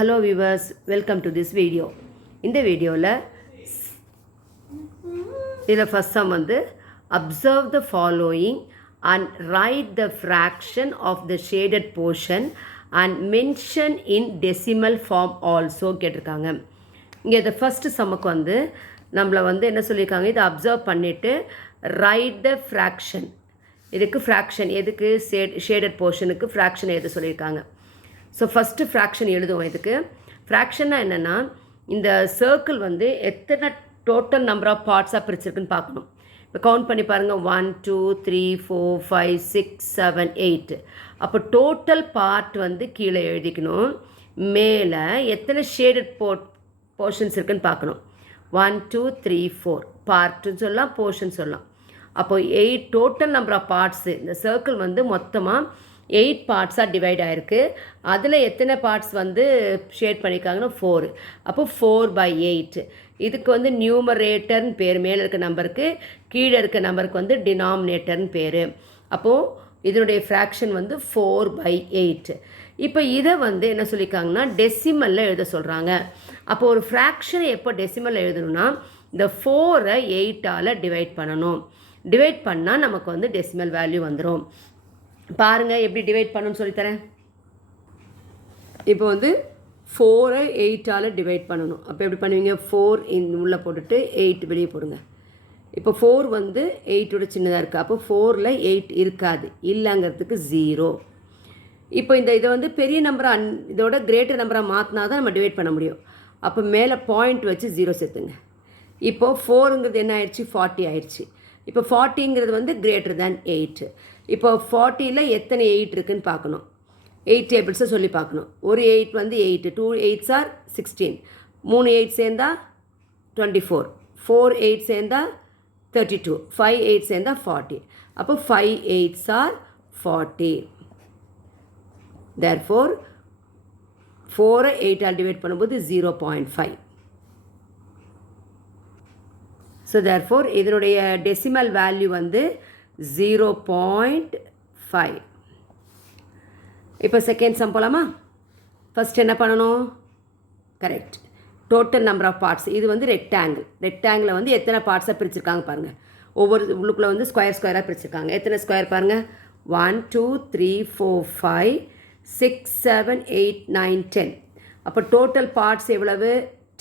Hello viewers, welcome to this video. இந்த வீடியோவில் இதில் ஃபஸ்ட் சம் வந்து observe the following and write the fraction of the shaded portion and mention in decimal form also கேட்டிருக்காங்க. இங்கே இந்த first சம்முக்கு வந்து நம்மளை வந்து என்ன சொல்லியிருக்காங்க, இதை அப்சர்வ் பண்ணிவிட்டு write the fraction, இதுக்கு ஃப்ராக்ஷன் எதுக்கு ஷேடட் போர்ஷனுக்கு ஃப்ராக்ஷன் எழுத சொல்லியிருக்காங்க. ஸோ ஃபஸ்ட்டு ஃப்ராக்ஷன் எழுதுவோம். இதுக்கு ஃப்ராக்ஷன்னா என்னென்னா, இந்த சர்க்கிள் வந்து எத்தனை டோட்டல் நம்பர் ஆஃப் பார்ட்ஸாக பிரிச்சிருக்குன்னு பார்க்கணும். இப்போ கவுண்ட் பண்ணி பாருங்கள், 1 2 3 4 5 6 7 8. அப்போ டோட்டல் பார்ட் வந்து கீழே எழுதிக்கணும். மேலே எத்தனை ஷேடட் போர்ஷன்ஸ் இருக்குன்னு பார்க்கணும். 1 2 3 4 பார்ட்டுன்னு சொல்லலாம், போர்ஷன் சொல்லலாம். அப்போ 8 டோட்டல் நம்பர் ஆஃப் பார்ட்ஸு. இந்த சர்க்கிள் வந்து மொத்தமாக 8 பார்ட்ஸாக டிவைட் ஆகிருக்கு. அதில் எத்தனை பார்ட்ஸ் வந்து ஷேட் பண்ணியிருக்காங்கன்னா 4. அப்போ 4/8. இதுக்கு வந்து நியூமரேட்டர்னு பேர், மேலே இருக்க நம்பருக்கு, கீழே இருக்க நம்பருக்கு வந்து டினாமினேட்டர்னு பேர். அப்போது இதனுடைய ஃப்ராக்ஷன் வந்து 4/8. இப்போ இதை வந்து என்ன சொல்லியிருக்காங்கன்னா டெசிமலில் எழுத சொல்கிறாங்க. அப்போ ஒரு ஃப்ராக்ஷனை எப்போ டெசிமலில் எழுதணும்னா, இந்த 4ஐ 8ஆல் டிவைட் பண்ணணும். டிவைட் பண்ணால் நமக்கு வந்து டெசிமல் வேல்யூ வந்துடும். பாருங்கள் எப்படி டிவைட் பண்ணணும்னு சொல்லித்தரேன். இப்போ வந்து 4ஐ 8ஆல் டிவைட் பண்ணணும். அப்போ எப்படி பண்ணுவீங்க, 4 உள்ளே போட்டுட்டு 8 வெளியே போடுங்க. இப்போ 4 வந்து 8ஓட சின்னதாக இருக்குது. அப்போ 4ல் 8 இருக்காது, இல்லைங்கிறதுக்கு 0. இப்போ இதை வந்து பெரிய நம்பராக இதோட கிரேட்டர் நம்பராக மாற்றினா தான் நம்ம டிவைட் பண்ண முடியும். அப்போ மேலே பாயிண்ட் வச்சு 0 சேர்த்துங்க. இப்போது 4ங்கிறது என்ன ஆயிடுச்சு, 40 ஆயிடுச்சு. இப்போ 40ங்கிறது வந்து கிரேட்டர் தேன் 8. இப்போ 40ல் எத்தனை 8 இருக்குதுன்னு பார்க்கணும். 8 டேபிள்ஸை சொல்லி பார்க்கணும். ஒரு 8 வந்து 8, 2 8s are 16, 3 8 சேர்ந்தா 24, 4 8 சேர்ந்தா 32, 5 8 சேர்ந்தா 40. அப்போ 5 8s are 40. therefore 4ஐ 8ஆல் டிவைட் பண்ணும்போது 0.5. ஸோ தேர்ஃபோர் இதனுடைய டெசிமல் வேல்யூ வந்து 0.5. இப்போ செகண்ட் சம் போகலாமா. ஃபஸ்ட் என்ன பண்ணணும், correct, total number of parts. இது வந்து ரெக்டாங்கிளில் வந்து எத்தனை பார்ட்ஸாக பிரிச்சிருக்காங்க பாருங்கள். ஒவ்வொரு உள்ளுக்குள்ளே வந்து ஸ்கொயராக பிரிச்சிருக்காங்க. எத்தனை ஸ்கொயர் பாருங்கள், 1 2 3 4 5 6 7 8 9 10. அப்போ டோட்டல் பார்ட்ஸ் எவ்வளவு,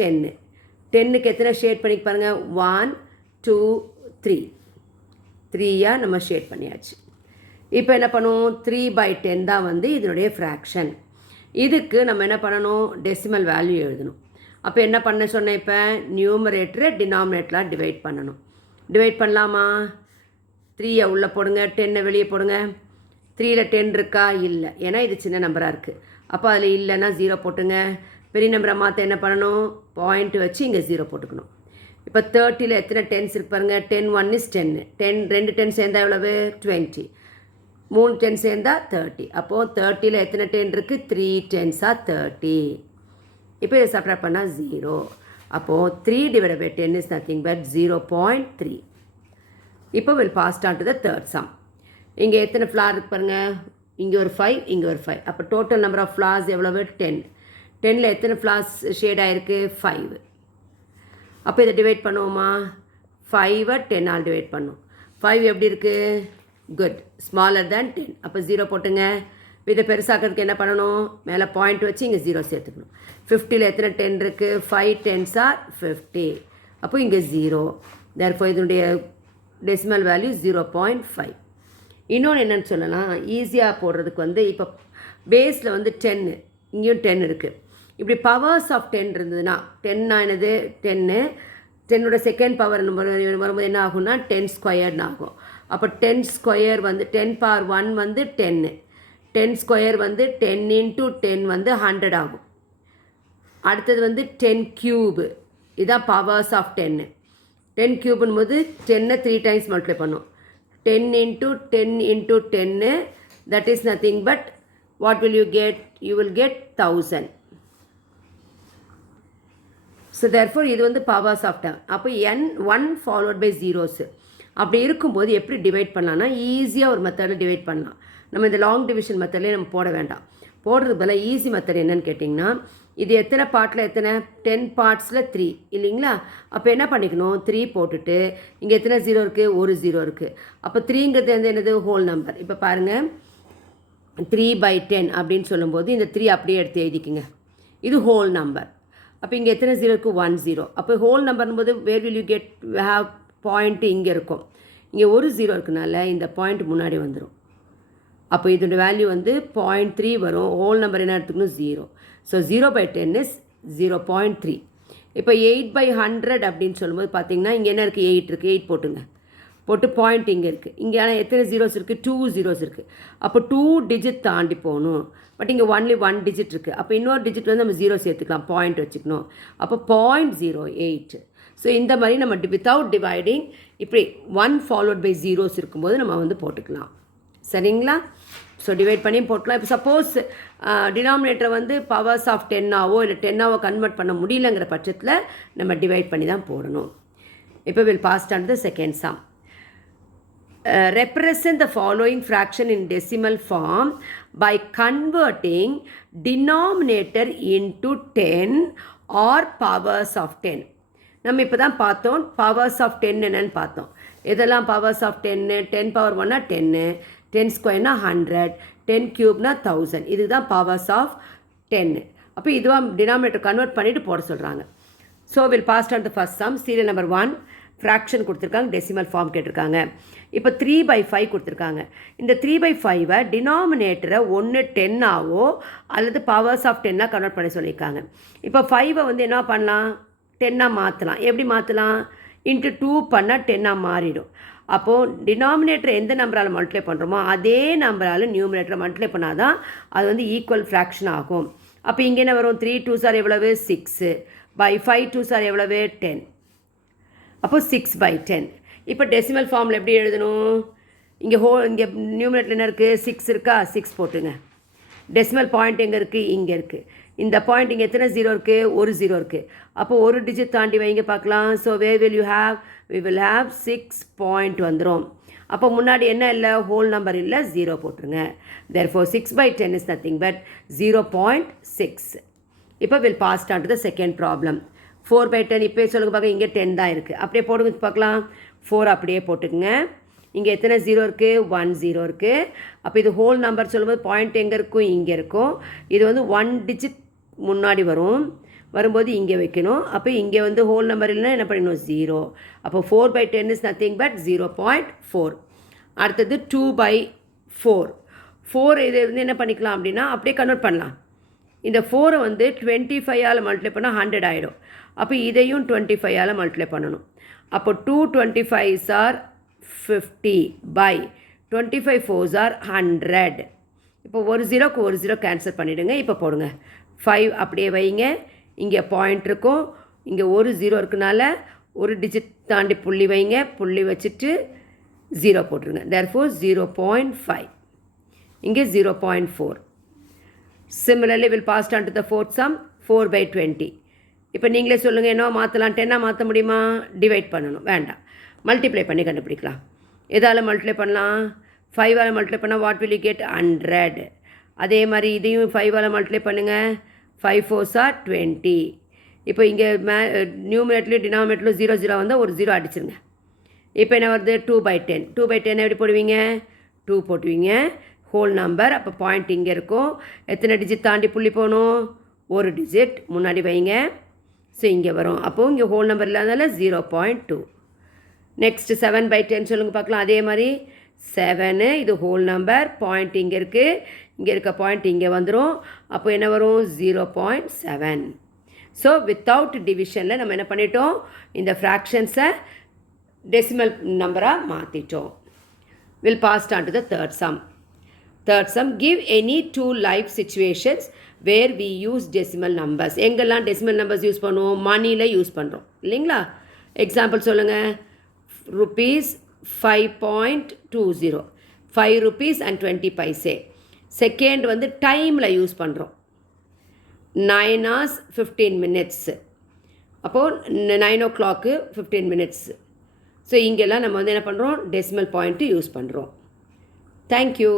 10. 10க்கு எத்தனை ஷேட் பண்ணி பாருங்கள், 1 2 3. 3யாக நம்ம ஷேட் பண்ணியாச்சு. இப்போ என்ன பண்ணுவோம், 3/10 தான் வந்து இதனுடைய ஃப்ராக்ஷன். இதுக்கு நம்ம என்ன பண்ணணும், டெசிமல் வேல்யூ எழுதணும். அப்போ என்ன பண்ண சொன்னேன், இப்போ நியூமரேட்டரை டினாமினேட்டராக டிவைட் பண்ணணும். டிவைட் பண்ணலாமா, 3ஐ உள்ளே போடுங்க, 10ஐ வெளியே போடுங்க. 3ல் 10 இருக்கா, இல்லை, ஏன்னா இது சின்ன நம்பராக இருக்குது. அப்போ அதில் இல்லைன்னா 0 போட்டுங்க. பெரிய நம்பரை மாற்ற என்ன பண்ணணும், பாயிண்ட் வச்சு இங்கே 0 போட்டுக்கணும். இப்போ 30ல் எத்தனை 10s இருக்கு பாருங்கள், 10 1 is 10. 2 10 சேர்ந்தா எவ்வளவு, 20. 3 10 சேர்ந்தா 30. அப்போது 30ல் எத்தனை 10 இருக்குது, 3 10s are 30. இப்போ இதை சப்ட்ராக்ட் பண்ணால் 0. அப்போது 3/10 is nothing but 0.3. இப்போ will pass on to the third sum. இங்கே எத்தனை ஃப்ளார் இருக்கு பாருங்கள், இங்கே ஒரு 5, இங்கே ஒரு 5. அப்போ டோட்டல் நம்பர் ஆஃப் ஃப்ளார்ஸ் எவ்வளவு, 10. 10ல் எத்தனை ஃப்ளார்ஸ் ஷேட் ஆகிருக்கு, 5. அப்போ இதை டிவைட் பண்ணுவோமா, 5ஐ 10ஆல் டிவைட் பண்ணும். 5 எப்படி இருக்குது, குட், ஸ்மாலர் தேன் 10. அப்போ 0 போட்டுங்க. இதை பெருசாக்கிறதுக்கு என்ன பண்ணணும், மேலே பாயிண்ட் வச்சு இங்கே 0 சேர்த்துக்கணும். 50ல் எத்தனை 10 இருக்குது, 5 10s are 50. அப்போ இங்கே 0. therefore இதனுடைய டெசிமல் வேல்யூ 0.5. இன்னொன்று என்னென்னு சொல்லலாம், ஈஸியாக போடுறதுக்கு வந்து இப்போ பேஸில் வந்து 10, இங்கேயும் 10 இருக்குது. இப்படி பவர்ஸ் ஆஃப் 10 இருந்ததுன்னா, 10 ஆனது 10, 10ஓட செகண்ட் பவர் வரும்போது என்ன ஆகும்னா 10 ஸ்கொயர்னு ஆகும். அப்போ 10 ஸ்கொயர் வந்து 10^1 வந்து 10. 10 ஸ்கொயர் வந்து 10 × 10 வந்து 100 ஆகும். அடுத்தது வந்து 10 கியூபு, இதுதான் பவர்ஸ் ஆஃப் 10. 10 கியூப்னும் போது 10ஐ 3 டைம்ஸ் மல்டிப்ளை பண்ணும். 10 × 10 × 10, that is nothing but what will you get, you will get 1000. So therefore இது வந்து பவர்ஸ் ஆஃப் 10. அப்போ n1 ஃபாலோட் பை ஜீரோஸு. அப்படி இருக்கும்போது எப்படி டிவைட் பண்ணலான்னா, ஈஸியாக ஒரு மெத்தடில் டிவைட் பண்ணலாம். நம்ம இந்த லாங் டிவிஷன் மெத்தட்லேயே நம்ம போட வேண்டாம். போடுறது பதிலாக ஈஸி மெத்தட் என்னன்னு கேட்டிங்கன்னா, இது எத்தனை பார்ட்டில் எத்தனை 10 பார்ட்ஸில் 3 இல்லைங்களா? அப்போ என்ன பண்ணிக்கணும், 3 போட்டுட்டு இங்கே எத்தனை 0 இருக்குது, ஒரு 0 இருக்குது. அப்போ 3ங்கிறது வந்து என்னது, ஹோல் நம்பர். இப்போ பாருங்கள் 3/10 அப்படின்னு சொல்லும்போது இந்த 3 அப்படியே எடுத்து எழுதிக்குங்க. இது ஹோல் நம்பர். அப்போ இங்கே எத்தனை 0 இருக்குது, 1 0. அப்போ ஹோல் நம்பர்னும் போது where will you get have point இங்கே இருக்கும். இங்கே ஒரு 0 இருக்குனால இந்த பாயிண்ட் முன்னாடி வந்துடும். அப்போ இதோட வேல்யூ வந்து 0.3 வரும். ஹோல் நம்பர் என்ன எடுத்துக்கணும், 0. So 0/10 is 0.3. இப்போ 8/100 அப்படின்னு சொல்லும்போது பார்த்தீங்கன்னா இங்கே என்ன இருக்குது, 8 இருக்குது. 8 போட்டுங்க, போட்டு பாயிண்ட் இங்கே இருக்குது. இங்கே ஆனால் எத்தனை ஜீரோஸ் இருக்குது, 2 zeros இருக்குது. அப்போ 2 digit தாண்டி போகணும். பட் இங்கே ஒன்லி 1 digit இருக்குது. அப்போ இன்னொரு டிஜிட் வந்து நம்ம 0 சேர்த்துக்கலாம், பாயிண்ட் வச்சுக்கணும். அப்போ 0.08. ஸோ இந்த மாதிரி நம்ம வித்தவுட் டிவைடிங் இப்படி 1 followed by zeros இருக்கும்போது நம்ம வந்து போட்டுக்கலாம். சரிங்களா? ஸோ டிவைட் பண்ணி போட்டலாம். இப்போ சப்போஸ் டினாமினேட்டரை வந்து பவர்ஸ் ஆஃப் 10ஆவோ இல்லை 10ஆவோ கன்வெர்ட் பண்ண முடியலங்கிற பட்சத்தில் நம்ம டிவைட் பண்ணி தான் போடணும். இப்போ will pass on the second sum. Represent the following fraction in decimal form by converting denominator into 10 or powers of 10. நம்ம இப்போ தான் பார்த்தோம் பவர்ஸ் ஆஃப் 10 என்னன்னு பார்த்தோம். இதெல்லாம் powers of 10, 10 power 1 10, 10 square 100, 10 cube 1000. இதுதான் பவர்ஸ் ஆஃப் 10. அப்போ இதுவாக டினாமினேட்டர் கன்வெர்ட் பண்ணிவிட்டு போட சொல்கிறாங்க. So will pass on the first sum. Serial number 1 fraction கொடுத்துருக்காங்க, டெசிமல் ஃபார்ம் கேட்டிருக்காங்க. இப்போ 3/5 கொடுத்துருக்காங்க. இந்த 3/5 டினாமினேட்டரை ஒன்று 10ஆவோ அல்லது பவர்ஸ் ஆஃப் 10ஆக கன்வெர்ட் பண்ணி சொல்லியிருக்காங்க. இப்போ 5 வந்து என்ன பண்ணலாம், 10ஆக மாற்றலாம். எப்படி மாற்றலாம், இன்ட்டு 2 பண்ணால் 10ஆக மாறிடும். அப்போது டினாமினேட்டர் எந்த நம்பரால் மல்டிப்ளை பண்ணுறோமோ அதே நம்பரால் நியூமினேட்டரை மல்டிப்ளை பண்ணால் தான் அது வந்து ஈக்குவல் ஃப்ராக்ஷன் ஆகும். அப்போ இங்கே என்ன வரும், 3 2s எவ்வளவு 6, by 5 2s எவ்வளவு 10. அப்போ 6/10. இப்போ டெசிமல் ஃபார்மில் எப்படி எழுதணும், இங்கே நியூமினேட்டர் என்ன இருக்குது, 6 இருக்கா, 6 போட்டுங்க. டெசிமல் பாயிண்ட் எங்கே இருக்குது, இங்கே இருக்குது. இந்த பாயிண்ட் இங்கே எத்தனை 0 இருக்குது, ஒரு 0 இருக்குது. அப்போது ஒரு டிஜிட் தாண்டி வைங்க பார்க்கலாம். So where will you have, we will have 6 point வந்துடும். அப்போ முன்னாடி என்ன இல்லை, ஹோல் நம்பர் இல்லை, 0 போட்டுருங்க. Therefore 6/10 is nothing but 0.6. இப்போ will pass on to the second problem. 4/10 இப்போ சொல்லுங்க பார்க்க, இங்கே 10 தான் இருக்குது. அப்படியே போடுங்க பார்க்கலாம். 4 அப்படியே போட்டுக்குங்க. இங்கே எத்தனை 0 இருக்குது, 1 0 இருக்குது. அப்போ இது ஹோல் நம்பர் சொல்லும்போது பாயிண்ட் எங்கே இருக்கும், இங்கே இருக்கும். இது வந்து 1 digit முன்னாடி வரும்போது இங்கே வைக்கணும். அப்போ இங்கே வந்து ஹோல் நம்பர் இல்லைன்னா என்ன பண்ணணும், 0. அப்போ 4/10 இஸ் நத்திங் பட் 0.4. அடுத்தது 2/4. 4 இது வந்து என்ன பண்ணிக்கலாம் அப்படின்னா அப்படியே கன்வெர்ட் பண்ணலாம். இந்த 4 வந்து 25ஆல் மல்டிப்ளை பண்ணால் 100 ஆகிடும். அப்போ இதையும் 25ஆல் மல்டிப்ளை பண்ணணும். அப்போ 2 25s are 50 by 25 4s are 100. இப்போ ஒரு 0க்கு ஒரு 0 கேன்சல் பண்ணிவிடுங்க. இப்போ போடுங்க 5 அப்படியே வைங்க. இங்கே பாயிண்ட் இருக்கும், இங்கே ஒரு 0 இருக்குனால ஒரு டிஜிட் தாண்டி புள்ளி வைங்க. புள்ளி வச்சுட்டு 0 போட்டுருங்க. தேர்ஃபோர் 0.5. இங்கே 0.4. Similarly, we'll pass on to the fourth sum, 4/20. இப்போ நீங்களே சொல்லுங்கள், என்ன மாற்றலாம், 10ஆக மாற்ற முடியுமா, டிவைட் பண்ணணும், வேண்டாம், மல்டிப்ளை பண்ணி கண்டுபிடிக்கலாம். எதால் மல்டிப்ளை பண்ணலாம், 5ஆல் மல்டிப்ளை பண்ணால் வாட் வில் யூ கெட், 100. அதே மாதிரி இதையும் 5ஆல் மல்டிப்ளை பண்ணுங்கள். 5 4s are 20. இப்போ இங்கே நியூமினேட்டர்லையும் டினாமினேட்டர்லையும் 0 0 வந்தால் ஒரு 0 அடிச்சிருங்க. இப்போ என்ன வருது, 2/10. 2/10 எப்படி போடுவீங்க, 2 போட்டுவீங்க. ஹோல் நம்பர், அப்போ பாயிண்ட் இங்கே இருக்கும். எத்தனை டிஜிட் தாண்டி புள்ளி போகணும், ஒரு டிஜிட் முன்னாடி வைங்க. ஸோ இங்கே வரும். அப்போது இங்கே ஹோல் நம்பர் இல்லாதனால 0.2. நெக்ஸ்ட் 7/10 சொல்லுங்கள் பார்க்கலாம். அதே மாதிரி 7, இது ஹோல் நம்பர், பாயிண்ட் இங்கே இருக்குது, இங்கே இருக்க பாயிண்ட் இங்கே வந்துடும். அப்போ என்ன வரும், 0.7. ஸோ வித்தவுட் டிவிஷனில் நம்ம என்ன பண்ணிட்டோம், இந்த ஃப்ராக்ஷன்ஸை டெசிமல் நம்பராக மாற்றிட்டோம். Will pass on to the third sum. Third sum, give any two life situations where we use decimal numbers. எங்கெல்லாம் டெசிமல் நம்பர்ஸ் யூஸ் பண்ணுவோம், மணியில் யூஸ் பண்ணுறோம் இல்லைங்களா. எக்ஸாம்பிள் சொல்லுங்கள். rupees 5.20, 5 rupees and 20 paise. Second வந்து டைமில் யூஸ் பண்ணுறோம், 9 hours 15 minutes. அப்போது 9 o'clock 15 minutes. ஸோ இங்கெல்லாம் நம்ம வந்து என்ன பண்ணுறோம், டெசிமல் பாயிண்ட்டு யூஸ் பண்ணுறோம். தேங்க்யூ.